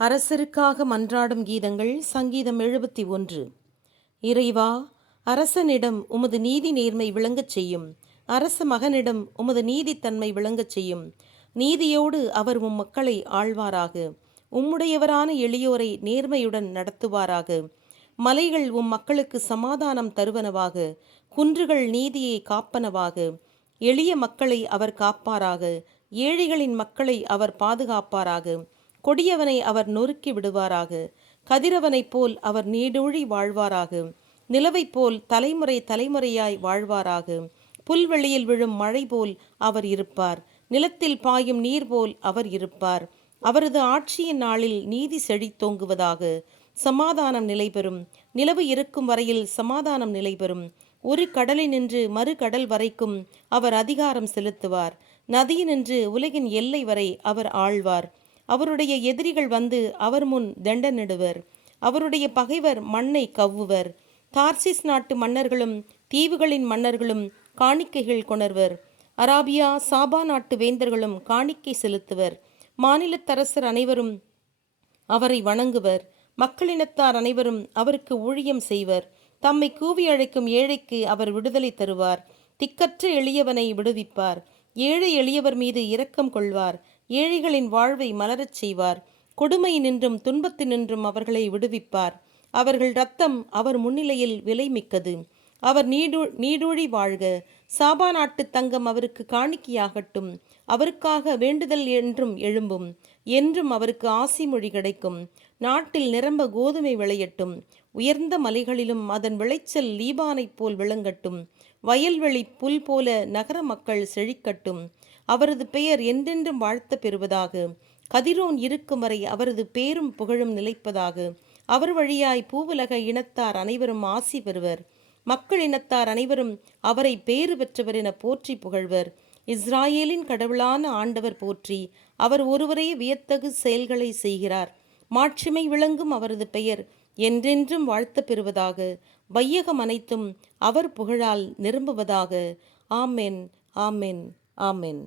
அரசருக்காக மன்றாடும் கீதங்கள். சங்கீதம் 71. இறைவா, அரசனிடம் உமது நீதி நேர்மை விளங்கச் செய்யும். அரச மகனிடம் உமது நீதித்தன்மை விளங்கச் செய்யும். நீதியோடு அவர் உம் மக்களை ஆள்வாராக. உம்முடையவரான எளியோரை நேர்மையுடன் நடத்துவாராக. மலைகள் உம் மக்களுக்கு சமாதானம் தருவனவாக. குன்றுகள் நீதியை காப்பனவாக. எளிய மக்களை அவர் காப்பாராக. ஏழைகளின் மக்களை அவர் பாதுகாப்பாராக. கொடியவனை அவர் நொறுக்கி விடுவாராக. கதிரவனைப் போல் அவர் நீடூழி வாழ்வாராக. நிலவைப் போல் தலைமுறை தலைமுறையாய் வாழ்வாராக. புல்வெளியில் விழும் மழை போல் அவர் இருப்பார். நிலத்தில் பாயும் நீர் போல் அவர் இருப்பார். அவரது ஆட்சியின் நாளில் நீதி செழித்தோங்குவதாக. சமாதானம் நிலைபெறும். நிலவு இருக்கும் வரையில் சமாதானம் நிலைபெறும். ஒரு கடலினின்று மறு கடல் வரைக்கும் அவர் அதிகாரம் செலுத்துவார். நதியினின்று உலகின் எல்லை வரை அவர் ஆழ்வார். அவருடைய எதிரிகள் வந்து அவர் முன் தண்டனிடுவர். அவருடைய பகைவர் மண்ணை கவ்வுவர். தார்சிஸ் நாட்டு மன்னர்களும் தீவுகளின் மன்னர்களும் காணிக்கைகள் கொணர்வர். அராபியா சாபா நாட்டு வேந்தர்களும் காணிக்கை செலுத்துவர். மாநிலத்தரசர் அனைவரும் அவரை வணங்குவர். மக்களினத்தார் அனைவரும் அவருக்கு ஊழியம் செய்வர். தம்மை கூவி அழைக்கும் ஏழைக்கு அவர் விடுதலை தருவார். திக்கற்ற எளியவனை விடுவிப்பார். ஏழை எளியவர் மீது இரக்கம் கொள்வார். ஏழைகளின் வாழ்வை மலரச் செய்வார். கொடுமையினின்றும் துன்பத்தினின்றும் அவர்களை விடுவிப்பார். அவர்கள் இரத்தம் அவர் முன்னிலையில் விலை மிக்கது. அவர் நீடூழி வாழ்க. சாபா நாட்டு தங்கம் அவருக்கு காணிக்கையாகட்டும். அவருக்காக வேண்டுதல் என்றும் எழும்பும். என்றும் அவருக்கு ஆசி மொழி கிடைக்கும். நாட்டில் நிரம்ப கோதுமை விளையட்டும். உயர்ந்த மலைகளிலும் அதன் விளைச்சல் லீபானைப் போல் விளங்கட்டும். வயல்வெளி புல் போல நகர மக்கள் செழிக்கட்டும். அவரது பெயர் என்றென்றும் வாழ்த்த பெறுவதாக. கதிரோன் இருக்கும் வரை அவரது பேரும் புகழும் நிலைப்பதாக. அவர் வழியாய் பூவுலக இனத்தார் அனைவரும் ஆசி பெறுவர். மக்கள் இனத்தார் அனைவரும் அவரை பேறு பெற்றவர் என போற்றி புகழ்வர். இஸ்ராயேலின் கடவுளான ஆண்டவர் போற்றி. அவர் ஒருவரே வியத்தகு செயல்களை செய்கிறார். மாட்சிமை விளங்கும் அவரது பெயர் என்றென்றும் வாழ்த்த பெறுவதாக. வையகம் அனைத்தும் அவர் புகழால் நிரம்புவதாக. ஆமென், ஆமென், ஆமென்.